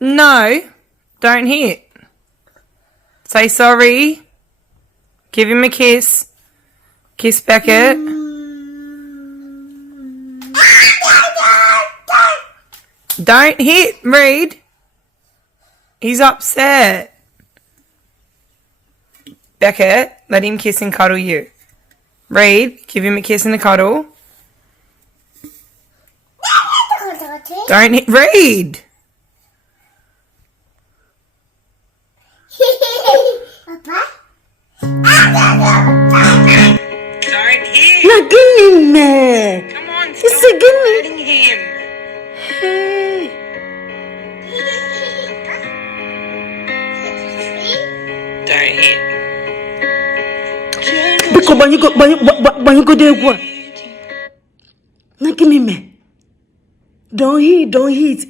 No, don't hit. Say sorry. Give him a kiss. Kiss Beckett. Don't hit, Reed. He's upset. Beckett, let him kiss and cuddle you. Reed, give him a kiss and a cuddle. Don't hit Reed. Don't hit. Nagini me. Come on, It's stop a gimme. hurting him. Hey. Don't hit. Biko banyu go de gwa. Nagini me. Don't hit.